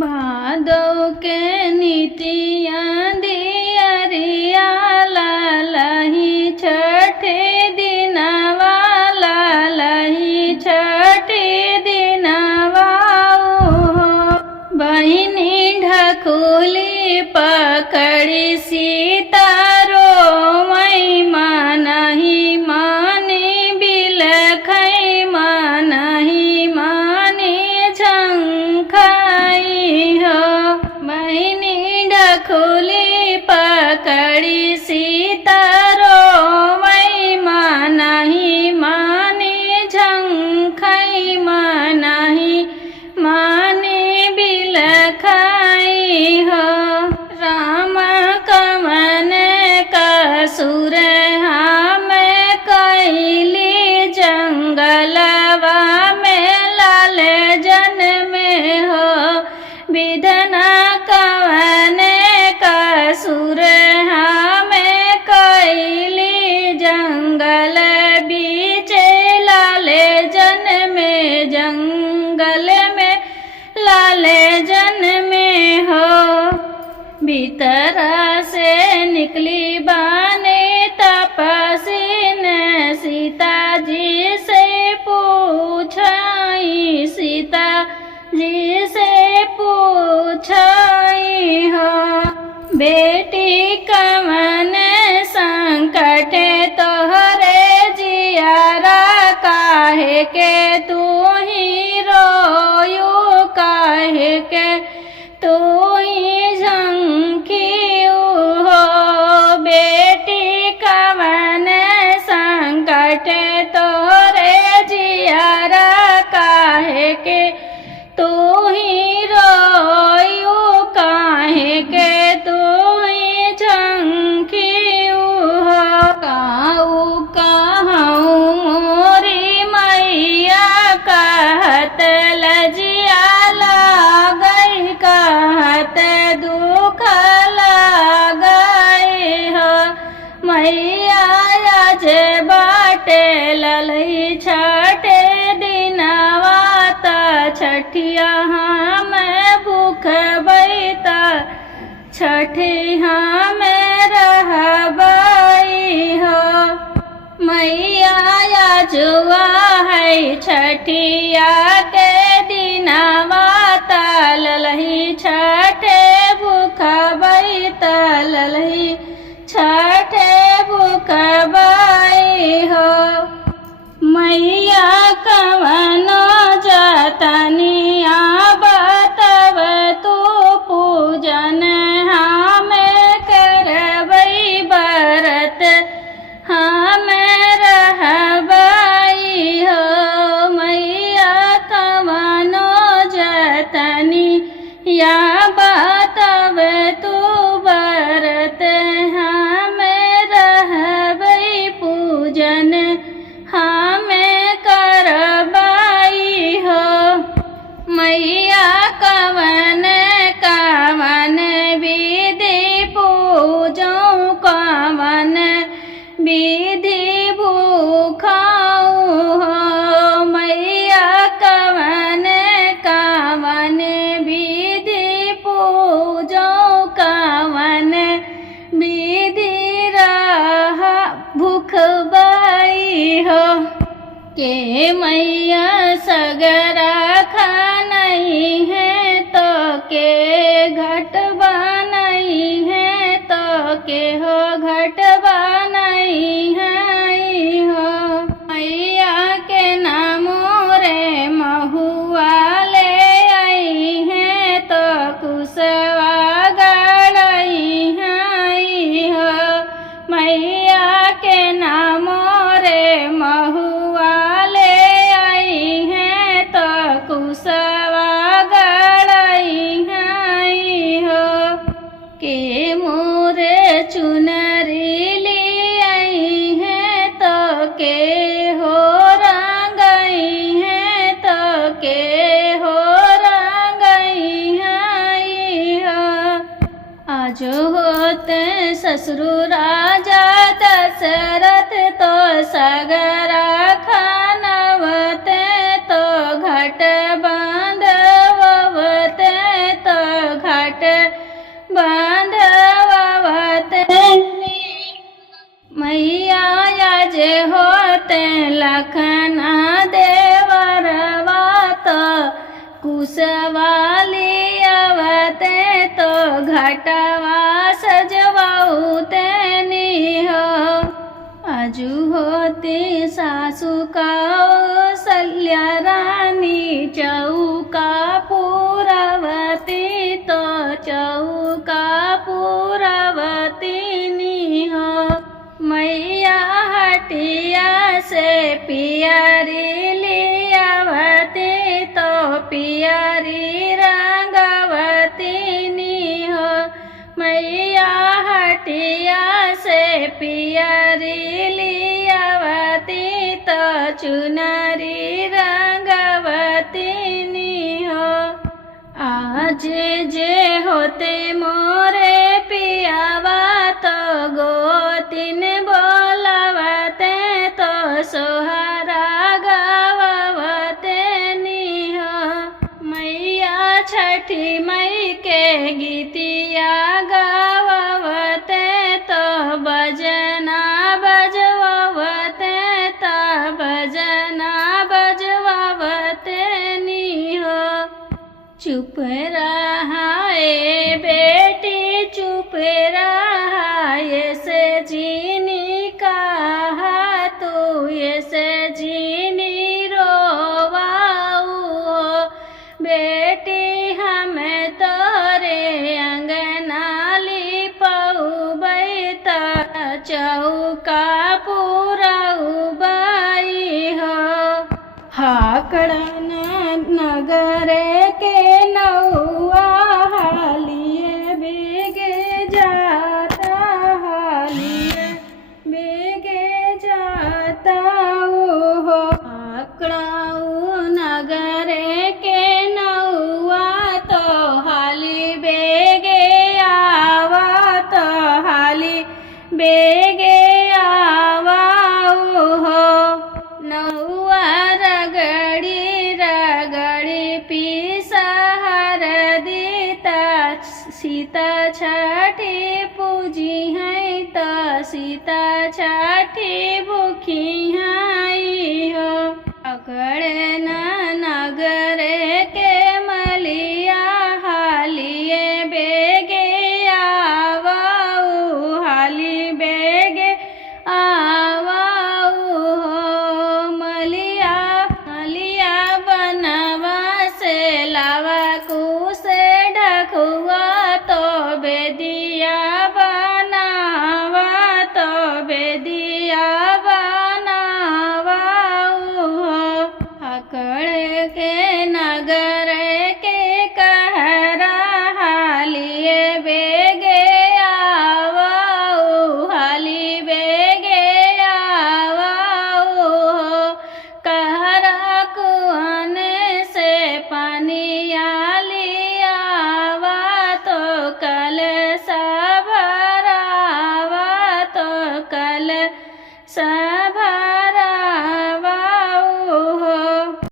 भादव के नीतिया दियरिया लालही छठे दिनवा लालही छठे दिनवा बहिनी ढकुली पकड़ी सीता रोवई मनहि मानी बिलखई मनहि मानी झंखाई हो। बहिनी ढकुली पकड़ी सीता रोवई मनहि मानी झंखाई मनहि मानी बिलखाई हो। राम कवन कसुर हम कैली जंगलवा में लाल जन्म हो। विधना कवन कसुर हम कैली जंगल बीच लाल जन्म जंगल में लाल जन्म हो। भीतरा से निकली बाने तपसीन सीता जी से पूछाई सीता जी से पूछाई हो। बेटी कवन संकट तोहरे जियारा काहे के तू ही रोयू काहे के तू ही झंखियू हो। बेटी कवन संकट तोरे जियारा काहे के तू ही रोयू काहे के तू ही झंखियू हो। काऊ कहूँ मोरी मैया कहत लजिया लागई कहत दुख लागई हो। मैया आज बाटे ललही छठे दिनवा त छठिया हम भूख बैता छठी हम रहबई हो। मैया आजुआ है छठिया के दिनवा त ललही छठे भूख बैता ललही छठे भूख बई हो। मैया कवनो जतनिया बतव तू पूजन हम करबई बरत हम रहबई हो। मैया कवनो जतनिया बतव तू बरत हम रहबई पूजन हम करबई हो। मैया कवन कवन विधि पूजो कवन विधि भूखाऊ हो। मैया कवन कवन विधि पूजो कवन विधि रह भूख बई हो। के मैया सगरा खानई है तो के घट बनई है तो के हो घट बनई है हो। मैया के नामो रे महुआ ले आई है तो कुसवा गड़ई है हो। मैया के नामो रे महुआ ले आई है तो कुसवा गड़ई है हो। के मोरे चुनरी ले आई है तो के हो रंगई है तो के हो रंगई है हो। आज होते ससुर राजा दशरथ तो सगरा खानवते तो घट बांधवते तो घाट बांधवावते मैया याजे होते लखना देवरवात कुशवाली आवते तो घाटवा सजवाऊते हो आजू होती सासू कौसल्या रानी चौका पुरावती तो चौका पुरावती हो मैया हटिया से पियरी लियावती तो पियरी रंगवती हो मैया हटिया से पियरी लियावती तो चुनरी रंगवती हो आज जे होते मोरे पियावा तो गोतिन बोलावते तो सोहरा गावते हो मैया छठी मई के गीतिया गावते तो बजना बजवावते तो बजना बजवावते हो चुप रहा ए बेटी चुप रहा ऐसे जीनी कहा तू ऐसे जीनी रोवाऊ बेटी हमें तोरे अंगना लिपाऊ बैता चौका पुराऊ बाई हो हाकड़न नगरे के नौआ हालिए बेगे जाता हालिए बेगे जाता हो हाकड़ाऊ नगरे के नौआ तो हाली बेगे आवा तो हाली बेगे आवा हो नौआ रगड़ी रगड़ी पीसहर दीता सीता छठी पूजी है तो सीता छठी भूखी है हो अकड़े नगरे के मलिया हालिए बेगे आवाऊ हाली बेगे आवाऊ हो मलिया मलिया बनवा से लावा कुसे ढकुआ तो बेदिया बनावा तो बेदिया बनावाऊ हो अकड़ के नगर के कहरा हालिए बेगे आवाऊ हाली बेगे आवाऊ हो कहरा कुआन से पानी लियावा तो कल सबरावा तो कल सब